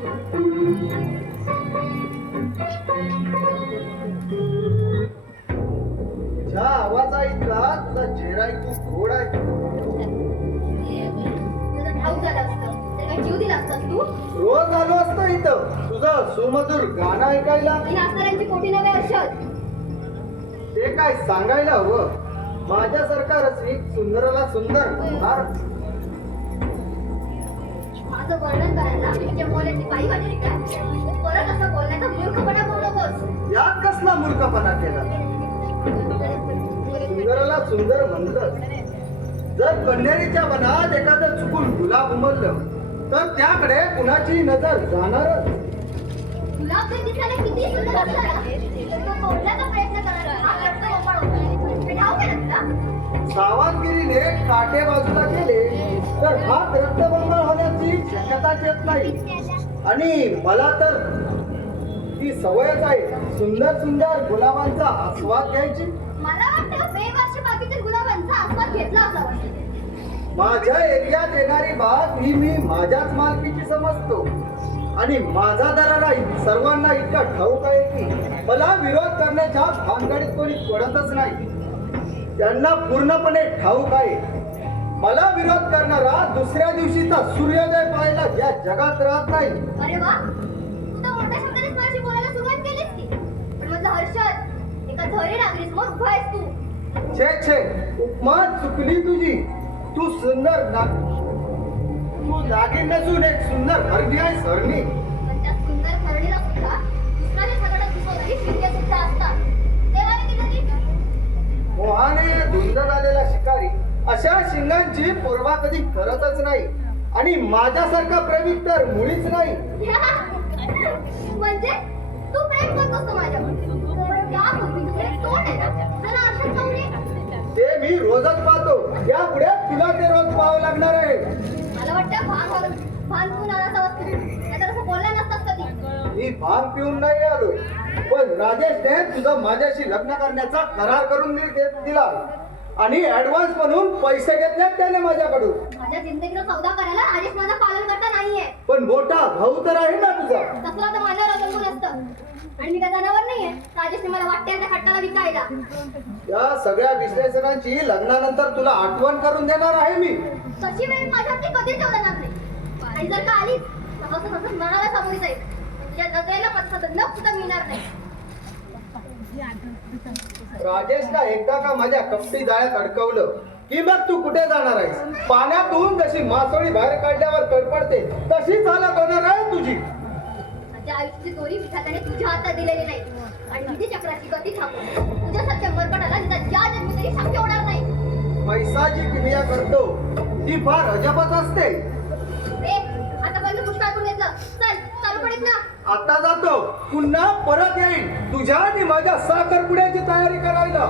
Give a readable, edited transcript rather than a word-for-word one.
तुझ्या आवाजा इतका तुझा चेहरा खूप गोड आहे. ठाऊक झालं असतं तर काय जीव दिला असतास तू? रोज आलो असतो इथं तुझं सुमधुर गाणं ऐकायला. मी नाचणाऱ्यांची कोटी नव्हे हर्षद. ते काय सांगायला हवं. माझ्यासारखा रसिक सुंदराला सुंदर फार. माझं वर्णन करायला तुझ्या बोलायची बाई वाटली का? परत असं बोलण्याचा मूर्खपणा बोलू नकोस. यात कसला मूर्खपणा केला. सुंदराला सुंदर म्हणलं. जर कन्हेरीच्या वनात एखादं चुकून गुलाब उमललं तर त्याकडे कुणाची नजर जाणारच. गुलाब हे दिसायला किती सुंदर असतात. तो बोलण्याचा प्रयत्न करायला हा रक्त ओपाळ होता. हे ठाऊक आहे ना तुला? सावधगिरीने काटे बाजूला गेले तर हात रक्तबंबाळ होण्याची शक्यता येत नाही. आणि मला तर ती सवयच आहे सुंदर सुंदर गुलाबांचा आस्वाद घ्यायची. मला वाटतं बेवर्ष बाकीच्या गुलाबांचा आस्वाद घेतला असावा. माझ्या एरियात येणारी बाग ही मी माझ्याच मालकीची समजतो. आणि माझा दराराही सर्वांना इतका ठाऊक आहे की मला विरोध करण्याच्या भानगडीत कोणी पडतच नाही. त्यांना पूर्णपणे ठाऊक आहे मला विरोध करणारा दुसऱ्या दिवशीचा सूर्योदय पाहायला या जगात राहत नाही. अरे वा, तू तर मोठ्या शब्दानेच माझ्याशी बोलायला सुरुवात केलीस की. पण म्हटलं हर्षद, एका धैर्य नागरिक समोर उभा आहेस तू. छे छे, उपमा चुकली तुझी. तू सुंदर तू दागिन नसून एक सुंदर हरणी आहे हरणी. पण त्या सुंदर हरणीला सुद्धा दुसऱ्याच्या सगळ्यात दिसवणारी शिंगे सुद्धा असतात. देवाने दिलेली मोहाने धुंद झालेला शिकारी अशा शिंगांची पूर्वा कधी करतच नाही. आणि माझ्यासारखा प्रेमिक तर मुळीच नाही. म्हणजे तू प्रेम करत असतो माझ्यावर. त्या मुलीचे तोंड आहे ना, जरा आरशात पाहून ये. ते मी रोजच पाहतो. यापुढे तुला ते रोज पाहावं लागणार आहे. मला वाटतं भान पिऊन आला असावास तू. नाहीतर असं बोलला नसतास कधी. मी भांग पिऊन नाही आलो. पण राजेशने तुझं माझ्याशी लग्न करण्याचा करार करून दिला. आणि ऍडव्हान्स म्हणून पैसे घेतलेत त्याने माझ्याकडून. माझ्या जिंदगीचा सौदा करायला राजेश माझा पालन करता नाहीये. पण मोठा भाऊ तर आहे ना तुझा. तसला तर माझ्यावर अवलंबून असतं. आणि मी काय जनावर नाहीये. राजेशने मला वाटते त्या खट्टाला विकायला. या सगळ्या विश्लेषणांची लग्नानंतर तुला आठवण करून देणार आहे मी. तशी वेळ माझ्यावरती कधीच येणार नाही. आणि जर का आलीच तर तसं मनाला सामोरी जाईल. तुझ्या नजरेला पत्ता न सुद्धा मिळणार नाही. राजेशला एकदा का माझ्या कपटी जाळ्यात अडकवलं की मग तू कुठे जाणार आहेस. पाण्यातून जशी मासोळी बाहेर काढल्यावर कडपडते तशी चालत होणार आहे तुझी. माझ्या आयुष्याची दोरी विधात्याने तुझ्या हातात दिलेली नाही. आणि विधी चक्राची गती थांबून तुझ्यासारख्या मरपटाला तिचा ज्या जन्मी तरी शक्य होणार नाही. पैसा जी क्रिया करतो ती फार अजबच असते. आतापर्यंत पुष्कळ करून घेतलं. चल चालू पडत ना. आता जातो, पुन्हा परत येईल तुझ्या आणि माझ्या साखरपुड्याची तयारी करायला.